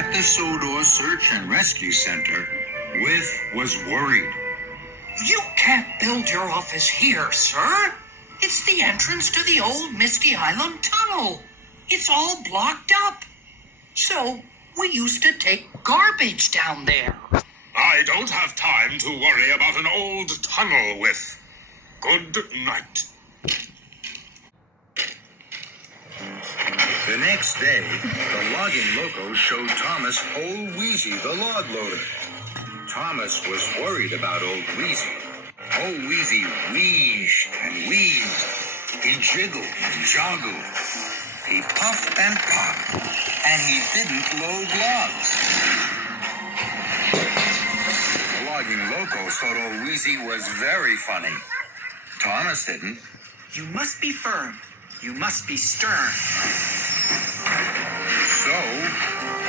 At the Sodor Search and Rescue Center, Whiff was worried. You can't build your office here, sir. It's the entrance to the old Misty Island tunnel. It's all blocked up. So, we used to take garbage down there. I don't have time to worry about an old tunnel, Whiff. Good night. The next day, the logging locos showed Thomas old Wheezy, the log loader. Thomas was worried about old Wheezy. Old Wheezy wheezed and wheezed. He jiggled and joggled. He puffed and popped. And he didn't load logs. The logging locos thought old Wheezy was very funny. Thomas didn't. You must be firm. You must be stern. So,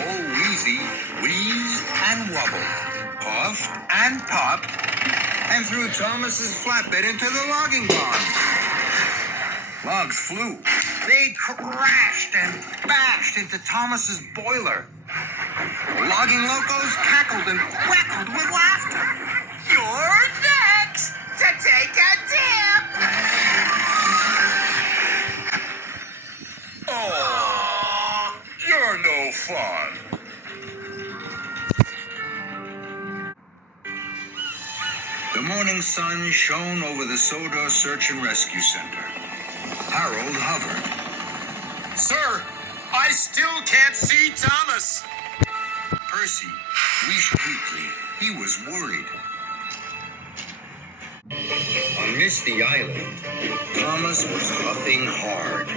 old Wheezy wheezed and wobbled, puffed and popped, and threw Thomas's flatbed into the logging pond. Logs flew. They crashed and bashed into Thomas's boiler. Logging locos cackled and quackled with laughter. You're next to take a dip. Oh, you're no fun. The morning sun shone over the Sodor Search and Rescue Center. Harold hovered. Sir, I still can't see Thomas. Percy wished weakly. He was worried. On Misty Island, Thomas was huffing hard.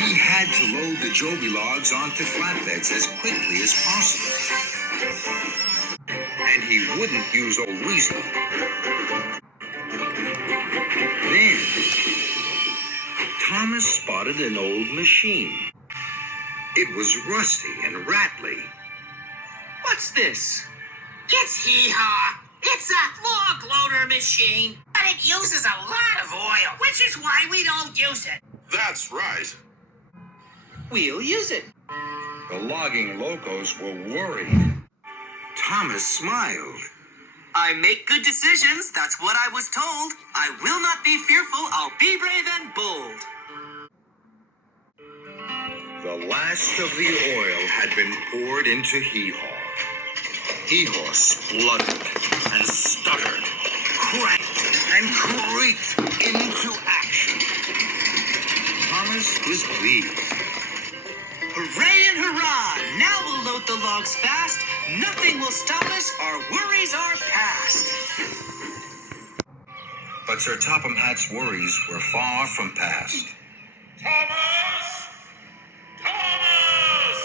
He had to load the Joby logs onto flatbeds as quickly as possible. And he wouldn't use old Wheezy. Then, Thomas spotted an old machine. It was rusty and rattly. What's this? It's hee-haw. It's a log loader machine, but it uses a lot of oil, which is why we don't use it. That's right. We'll use it. The logging locos were worried. Thomas smiled. I make good decisions. That's what I was told. I will not be fearful. I'll be brave and bold. The last of the oil had been poured into Hee-Haw. Hee-Haw spluttered and stuttered, cranked and creaked into action. Thomas was pleased. Hooray and hurrah! Now we'll load the logs fast. Nothing will stop us. Our worries are past. But Sir Topham Hatt's worries were far from past. Thomas! Thomas!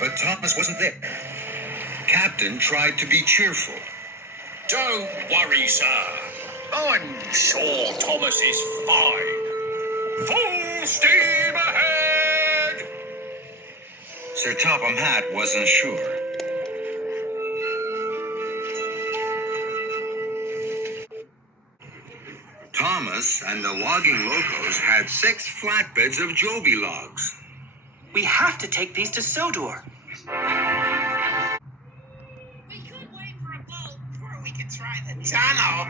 But Thomas wasn't there. Captain tried to be cheerful. Don't worry, sir. I'm sure Thomas is fine. Full steam ahead! Sir Topham Hatt wasn't sure. Thomas and the logging locos had 6 flatbeds of Joby logs. We have to take these to Sodor. We could wait for a boat, or we could try the tunnel.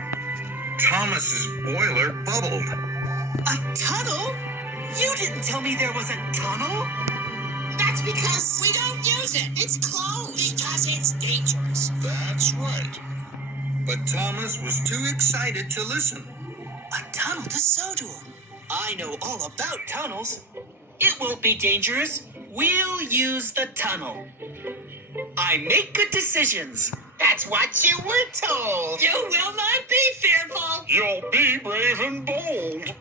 Thomas's boiler bubbled. A tunnel? You didn't tell me there was a tunnel. That's because we don't use it. It's closed. Because it's dangerous. That's right. But Thomas was too excited to listen. A tunnel to Sodor. I know all about tunnels. It won't be dangerous. We'll use the tunnel. I make good decisions. That's what you were told. You will not be fearful. You'll be brave and bold.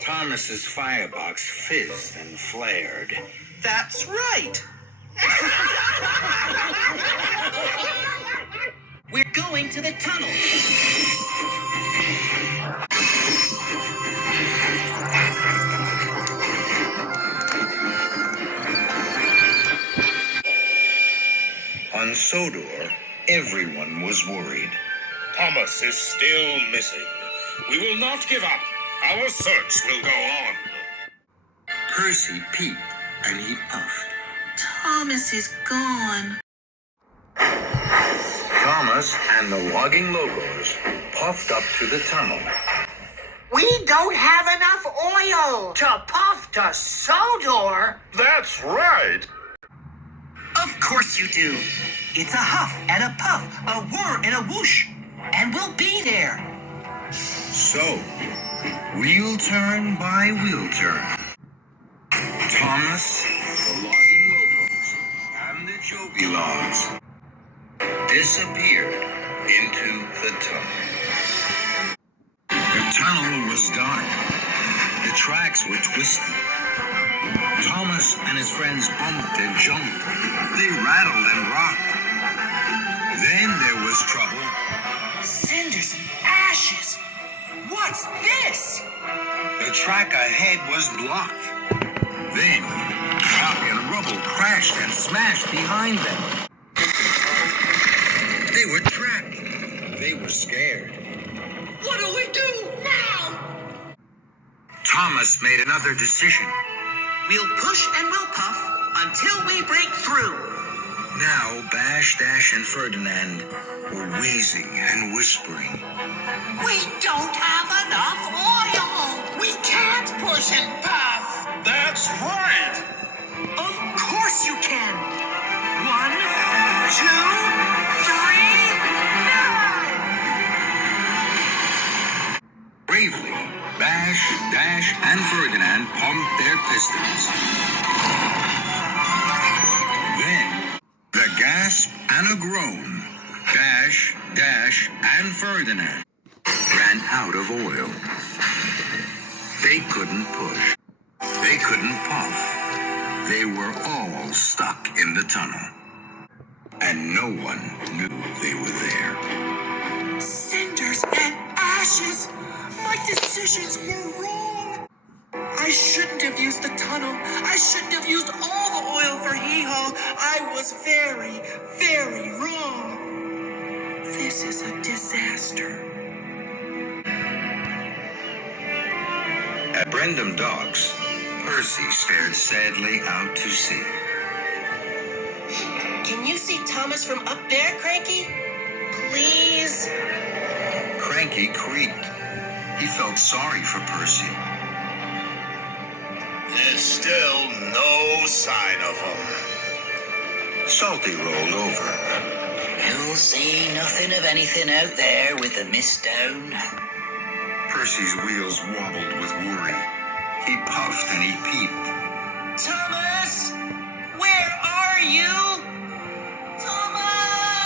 Thomas's firebox fizzed and flared. That's right. We're going to the tunnel. On Sodor, everyone was worried. Thomas is still missing. We will not give up. Our search will go on. Percy peeped and he puffed. Thomas is gone. Thomas and the logging locos puffed up to the tunnel. We don't have enough oil to puff to Sodor. That's right. Of course you do. It's a huff and a puff, a whir and a whoosh, and we'll be there. So, wheel turn by wheel turn, Thomas, the logging locos, and the Joby logs disappeared into the tunnel. The tunnel was dark. The tracks were twisted. Thomas and his friends bumped and jumped. They rattled and rocked. Then there was trouble. Cinders and ashes. What's this? The track ahead was blocked. Then, rock and rubble crashed and smashed behind them. They were trapped. They were scared. What do we do now? Thomas made another decision. We'll push and we'll puff until we break through. Now, Bash, Dash, and Ferdinand were wheezing and whispering. We don't have enough oil. We can't push and puff. That's right. Of course you can. 1, 2, 3, now! Bravely, Bash, Dash, and Ferdinand pumped their pistons. Then, the gasp and a groan, Bash, Dash, and Ferdinand ran out of oil. They couldn't push. They couldn't puff. They were all stuck in the tunnel. And no one knew they were there. Cinders and ashes. My decisions were wrong. I shouldn't have used the tunnel. I shouldn't have used all the oil for hee-haw. I was very, very wrong. This is a disaster. At Brendam Docks, Percy stared sadly out to sea. Can you see Thomas from up there, Cranky? Please? Cranky creaked. He felt sorry for Percy. There's still no sign of him. Salty rolled over. You'll see nothing of anything out there with the mist down. Percy's wheels wobbled with worry. He puffed and he peeped. Thomas! Where are you? Thomas!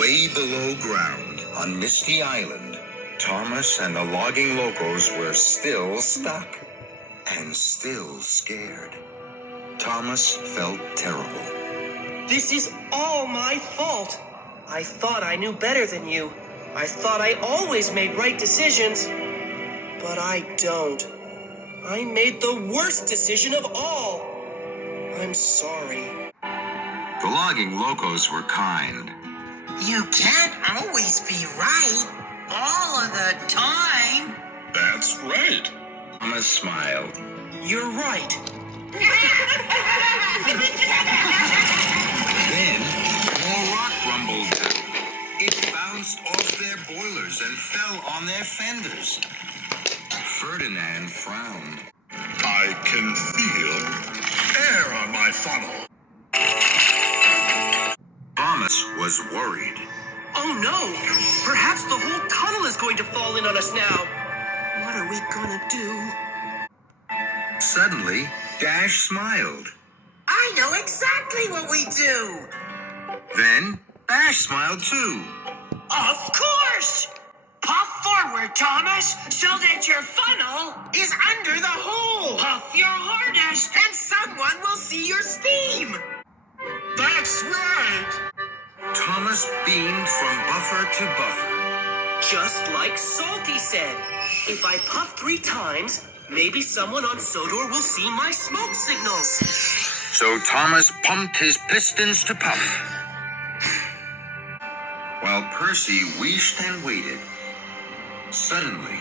Way below ground, on Misty Island, Thomas and the logging locos were still stuck and still scared. Thomas felt terrible. This is all my fault. I thought I knew better than you. I thought I always made right decisions. But I don't. I made the worst decision of all. I'm sorry. The logging locos were kind. You can't always be right all of the time. That's right. Thomas smiled. You're right. Then, more rock rumbled down. It bounced off their boilers and fell on their fenders. Ferdinand frowned. I can feel air on my funnel. Thomas was worried. Oh no! Perhaps the whole tunnel is going to fall in on us now. What are we gonna do? Suddenly, Dash smiled. I know exactly what we do. Then, Bash smiled too. Of course! Puff forward, Thomas, so that your funnel is under the hole. Puff your hardest, and someone will see your steam. That's right. Thomas beamed from buffer to buffer. Just like Salty said. If I puff 3 times, maybe someone on Sodor will see my smoke signals. So Thomas pumped his pistons to puff. while Percy wished and waited. Suddenly,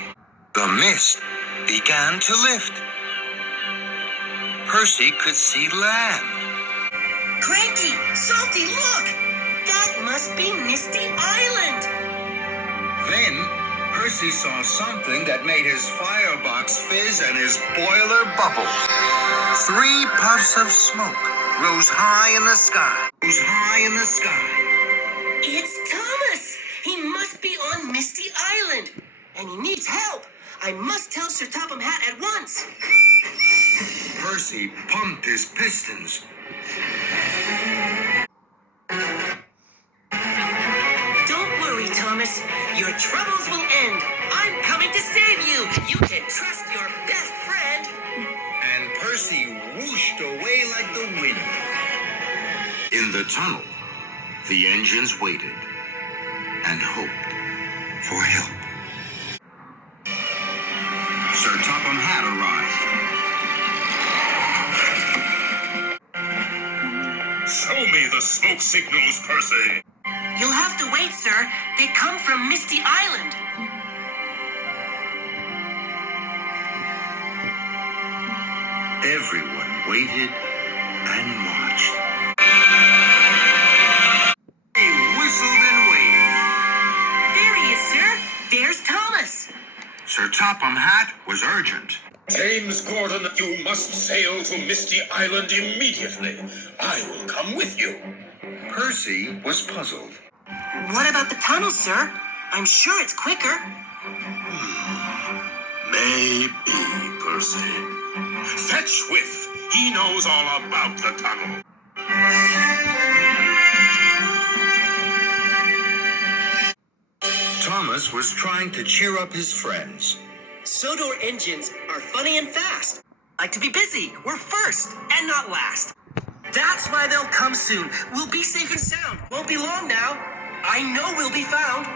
the mist began to lift. Percy could see land. Cranky! Salty, look! That must be Misty Island! Then, Percy saw something that made his firebox fizz and his boiler bubble. 3 puffs of smoke rose high in the sky. It's Thomas! He must be on Misty Island! And he needs help! I must tell Sir Topham Hatt at once! Percy pumped his pistons. Don't worry, Thomas. Your troubles will end. I'm coming to save you. You can trust your best friend. And Percy whooshed away like the wind. In the tunnel, the engines waited and hoped for help. Sir Topham Hatt arrived. Show me the smoke signals, Percy. You'll have to wait, sir. They come from Misty Island. Everyone waited and watched. They whistled and waved. There he is, sir. There's Thomas. Sir Topham Hatt was urgent. James Gordon, you must sail to Misty Island immediately. I will come with you. Percy was puzzled. What about the tunnel, sir? I'm sure it's quicker. Maybe, Percy. Fetch Whiff. He knows all about the tunnel. Thomas was trying to cheer up his friends. Sodor engines are funny and fast. Like to be busy. We're first and not last. That's why they'll come soon. We'll be safe and sound. Won't be long now. I know we'll be found.